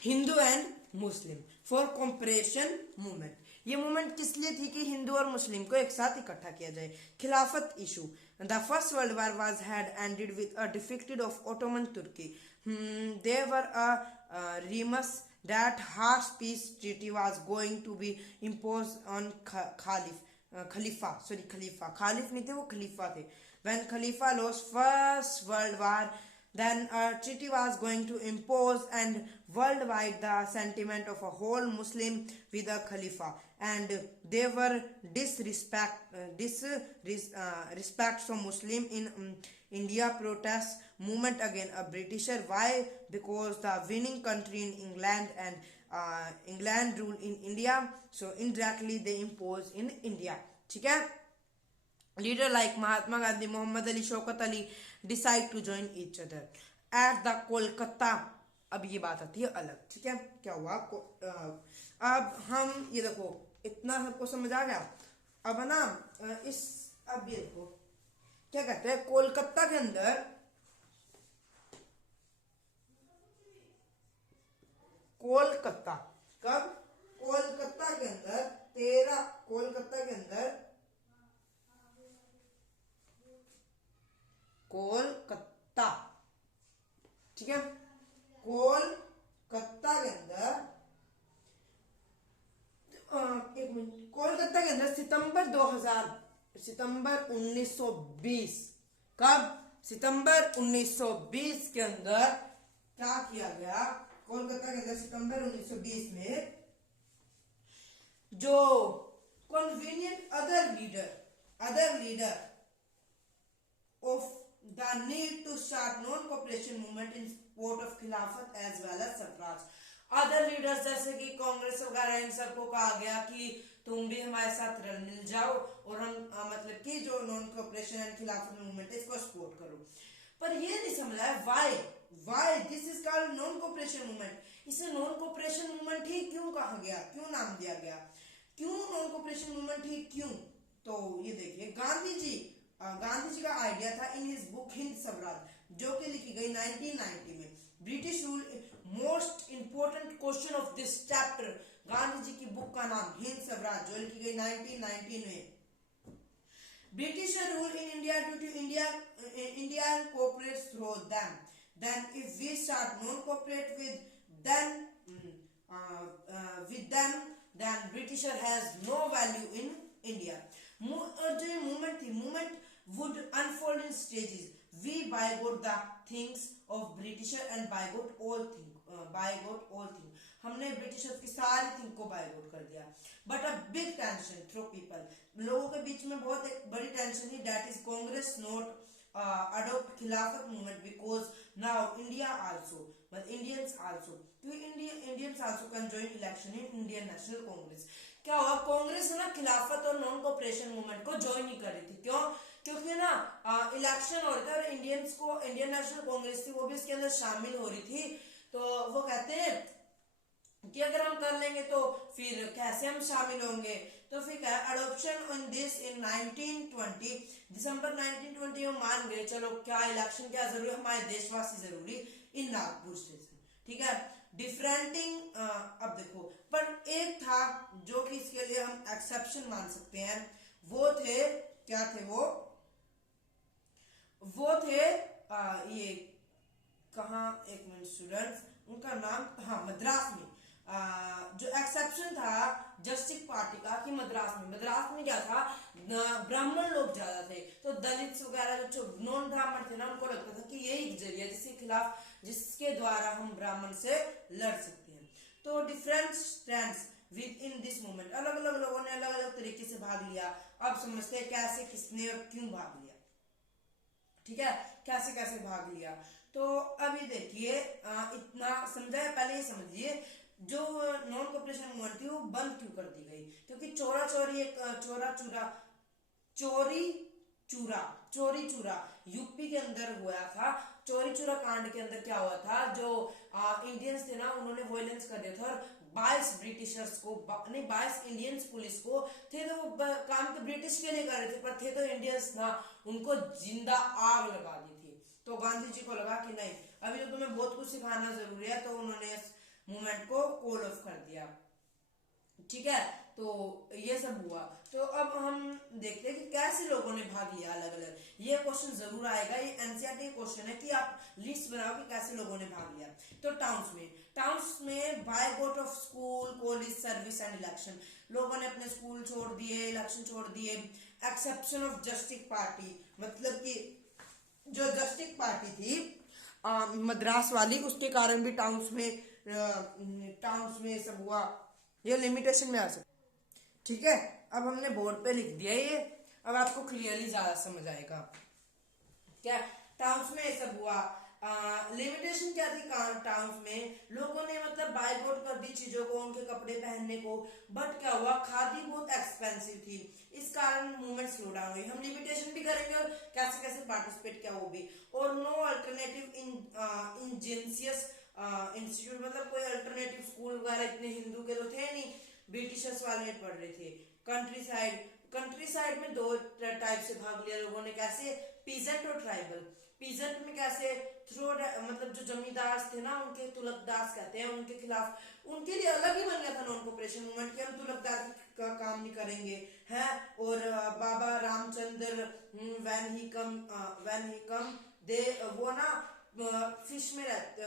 Hindu and Muslim for comparison movement. ये movement किस लिए थी कि हिंदू और मुस्लिम को एक साथ इकट्ठा किया जाए। Khilafat issue. The First World War was had ended with a defeat of Ottoman Turkey. There were a rumours that harsh peace treaty was going to be imposed on Khalifa नहीं थे वो खलीफा थे। when Khalifa lost first world war, then a treaty was going to impose and worldwide the sentiment of a whole Muslim with a Khalifa, and they were disrespect from Muslim in India protest movement against a Britisher. Why? Because the winning country in England and England rule in India, so indirectly they impose in India। ठीक है। Leader like Mahatma Gandhi, Muhammad Ali, Shaukat Ali decide to join each other at the Kolkata। अब ये बात आती है अलग। ठीक है, क्या हुआ अब हम ये देखो इतना सबको समझ आ गया। अब ना इस अब ये देखो क्या कहते हैं कोलकाता के अंदर कोलकाता कब कोलकाता के अंदर 13 कोलकाता के अंदर कोलकाता ठीक है कोलकाता के अंदर एक मिनट कोलकाता के अंदर सितंबर 1920 कब सितंबर 1920 के अंदर क्या किया गया। कोलकाता के अंदर सितंबर 1920 में जो convenient other leader of the need to start non-cooperation movement in support of खिलाफत as well as सफराज। अदर लीडर्स जैसे कि कांग्रेस वगैरह इन सबको कहा गया कि तुम भी हमारे साथ रल मिल जाओ और हम मतलब कि जो नॉन कोऑपरेशन एंड खिलाफत मूवमेंट है इसको सपोर्ट करो। पर ये नहीं समझ आया why this is called non cooperation movement. इसे नॉन कोऑपरेशन मूवमेंट ही क्यों कहा गया, क्यों नाम दिया गया, क्यों नॉन कोऑपरेशन मूवमेंट ही क्यों। तो ये देखिए गांधी जी का आइडिया था in his book Hind Swaraj जो कि लिखी गई 1990 में। British rule most important question of this chapter. Gandhi ji की बुक का नाम हिंद स्वराज जो लिखी गई 1990 में। British rule in India due to India cooperates through them. Then if we start non-cooperate with them, then Britisher has no value in India। और जो ये मूवमेंट थी movement would unfold in stages. We bygot the things of Britisher and bygot all things। हमने britishers की सारी thing को boycott कर दिया। But a big tension through people लोगों के बीच में बहुत एक बड़ी टेंशन थी। That is Congress not adopt Khilafat movement because now India also but Indians also Indians also can join election in Indian National Congress. क्या हुआ कांग्रेस ना खिलाफत और नॉन कोऑपरेशन मूवमेंट को ज्वाइन नहीं कर रही थी। क्यों? क्योंकि ना इलेक्शन हो रहे थे और इंडियंस को इंडियन नेशनल कांग्रेस थी वो भी इसके अंदर शामिल हो रही थी। तो वो कहते हैं कि अगर हम कर लेंगे तो फिर कैसे हम शामिल होंगे। तो फिर क्या अडॉप्शन ऑन दिस इन 1920 दिसंबर 1920 में मान गए चलो क्या इलेक्शन क्या जरूरी, हमारे देशवासी जरूरी इन नागपुर स्टेशन। ठीक है डिफरेंटिंग अब देखो पर एक था जो कि इसके लिए हम एक्सेप्शन मान सकते हैं। वो थे क्या थे वो थे ये कहाँ एक मिनट स्टूडेंट्स उनका नाम हाँ मद्रास में जो एक्सेप्शन था जस्टिस पार्टी का कि मद्रास में क्या था ब्राह्मण लोग ज्यादा थे। तो दलित वगैरह जो नॉन ब्राह्मण थे ना उनको लगता था कि यही जरिया जिसके खिलाफ जिसके द्वारा हम ब्राह्मण से लड़ सकते हैं। तो different stands with in this movement अलग अलग लोगों ने अलग अलग तरीके से भाग लिया। अब समझते हैं कैसे किसने और क्यों भाग लिया। ठीक है कैसे कैसे भाग लिया। तो अभी देखिए इतना समझा है। पहले ये समझिए जो नॉन कोऑपरेशन मूवमेंट थी वो बंद क्यों कर दी गई। क्योंकि चोरी चूरा यूपी के अंदर हुआ था। चोरी चूरा कांड के अंदर क्या हुआ था जो इंडियंस थे ना उन्होंने वायलेंस कर दिया था और 22 ब्रिटिशर्स को नहीं 22 इंडियंस पुलिस को थे तो वो काम तो ब्रिटिश के लिए कर रहे थे पर थे तो इंडियंस ना उनको जिंदा आग लगा दी थी। तो गांधी जी को लगा कि नहीं अभी तो तुम्हें बहुत कुछ सिखाना जरूरी है। तो उन्होंने मूवमेंट को कॉल ऑफ कर दिया। ठीक है, तो ये सब हुआ। तो अब हम देखते हैं कि कैसे लोगों ने भाग लिया अलग अलग। ये क्वेश्चन जरूर आएगा, ये एनसीईआरटी क्वेश्चन है कि आप लिस्ट बनाओ कि कैसे लोगों ने भाग लिया। तो टाउन्स में boycott of school, college, service and election, लोगों ने अपने स्कूल छोड़ दिए, इलेक्शन छोड़ दिए। एक्सेप्शन ऑफ जस्टिस पार्टी, मतलब कि जो जस्टिस पार्टी थी मद्रास वाली, उसके कारण भी टाउन्स में सब हुआ। ये लिमिटेशन में आ सकता। ठीक है, अब हमने बोर्ड पे लिख दिया ये, अब आपको क्लियरली ज्यादा समझ आएगा। क्या टाउन्स में ये सब हुआ। लिमिटेशन क्या थी टाउन्स में, लोगों ने मतलब बायकॉट कर दी चीजों को, उनके कपड़े पहनने को। बट क्या हुआ, खादी बहुत एक्सपेंसिव थी, इस कारण मूवमेंट स्लो डाउन हुई। हम लिमिटेशन भी करेंगे और कैसे कैसे पार्टिसिपेट क्या वो भी। और नो अल्टरनेटिव इंजेंसियस इंस्टीट्यूट, मतलब कोई अल्टरनेटिव स्कूल वगैरह इतने हिंदू के तो थे नहीं, ब्रिटिशर्स वाले पढ़ रहे थे। कंट्री साइड में दो टाइप से भाग लिया लोगों ने, कैसे, पीजेंट और ट्राइबल। पीजेंट में कैसे, थ्रो मतलब जो जमींदार थे ना, उनके तुलकदार कहते हैं, उनके खिलाफ, उनके लिए अलग ही बन गया था नॉन कोऑपरेशन मूवमेंट कि हम तुलकदार का काम नहीं करेंगे हैं। और बाबा रामचंद्र व्हेन ही कम दे, वो ना फिश में रहते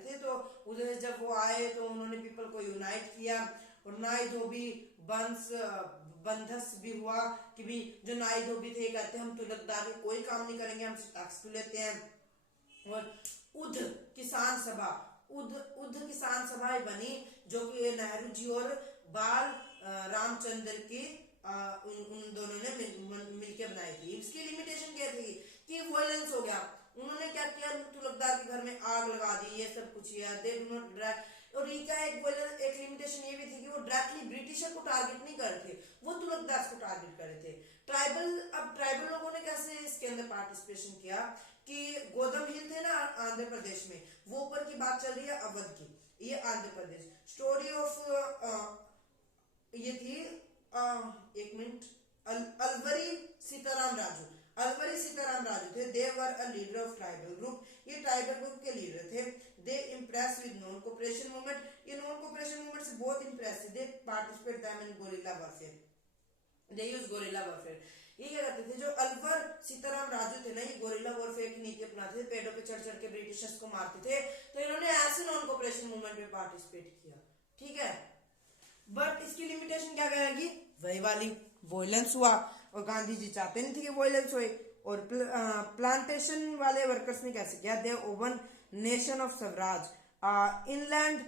थे, तो उधर जब वो आए तो उन्होंने पीपल को यूनाइट किया। और नाई धोबी बंधस भी हुआ कि भी जो नाई धोबी थे कहते हैं हम तुलकदार में कोई काम नहीं करेंगे, हम टैक्स तो लेते हैं। और उध किसान सभा बनी, जो कि नेहरू जी और बाल रामचंद्र की उन दोनों ने मिलकर बनाई थी। इसकी लिमिटेशन क्या थी कि वायलेंस हो गया। उन्होंने क्या किया, तुलकदार के घर में आग लगा दी, ये सब कुछ किया। दे डू नॉट ड्रैग, और ये क्या एक लिमिटेशन ये भी थी कि वो डायरेक्टली ब्रिटिशर को टारगेट नहीं कर रहे थे, वो तुलकदार को टारगेट कर रहे थे। ट्राइबल लोगों ने कैसे इसके अंदर पार्टिसिपेशन किया कि गोदम हिल थे ना आंध्र प्रदेश में, वो ऊपर की बात चल रही है अवध की, ये आंध्र प्रदेश। स्टोरी ऑफ ये थी एक मिनट, अलवरी सीताराम राजू थे। They were a leader of tribal group, ये ट्राइबल ग्रुप के लीडर थे। They impress with non cooperation movement, ये नॉन कोऑपरेशन मूवमेंट से बहुत इम्प्रेस थे। They participate them in guerrilla warfare, they use guerrilla warfare. ये क्या करते थे, जो अलवर सीताराम राजू थे ना, ये गोरिल्ला वॉरफेयर की नीति अपनाते थे, पेड़ों पे चढ़ के ब्रिटिशर्स को मारते थे। तो इन्होंने ऐसे नॉन कोऑपरेशन मूवमेंट में पार्टिसिपेट किया। ठीक है, बट इसकी लिमिटेशन क्या कहेगी, वही वाली, वायलेंस हुआ, और गांधी जी चाहते नहीं थे कि वायलेंस होए। और प्लांटेशन वाले वर्कर्स ने कैसे किया, they own nation of swaraj. Inland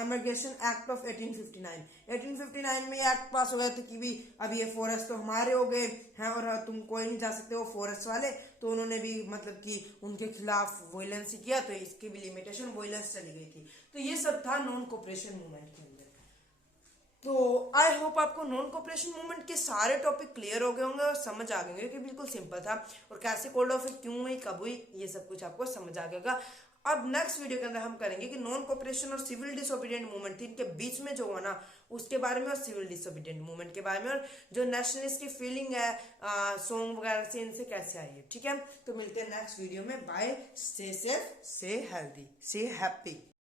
emigration act of 1859 में एक्ट पास हो गया था कि भी अब ये फॉरेस्ट तो हमारे हो गए हैं और तुम कोई नहीं जा सकते, वो फॉरेस्ट वाले। तो उन्होंने भी मतलब कि उनके खिलाफ वायलेंस किया, तो इसकी भी लिमिटेशन वायलेंस चली गई थी। तो ये सब था नॉन कोऑपरेशन मूवमेंट के अंदर। तो आई होप आपको नॉन कोऑपरेशन मूवमेंट के सारे टॉपिक क्लियर हो गए होंगे और समझ आ गए होंगे कि बिल्कुल सिंपल था, और कैसे कॉल्ड ऑफ क्यों हुई, कब हुई, ये सब कुछ आपको समझ आ गएगा। अब नेक्स्ट वीडियो के अंदर हम करेंगे कि नॉन कोऑपरेशन और सिविल डिसोबीडिएंट मूवमेंट थी, इनके बीच में जो हुआ ना उसके बारे में, और सिविल डिसोबीडिएंट मूवमेंट के बारे में, और जो नेशनलिस्ट की फीलिंग है सॉन्ग वगैरह से, इनसे कैसे आई है। ठीक है, तो मिलते हैं नेक्स्ट वीडियो में। Bye, stay safe, stay healthy, stay happy.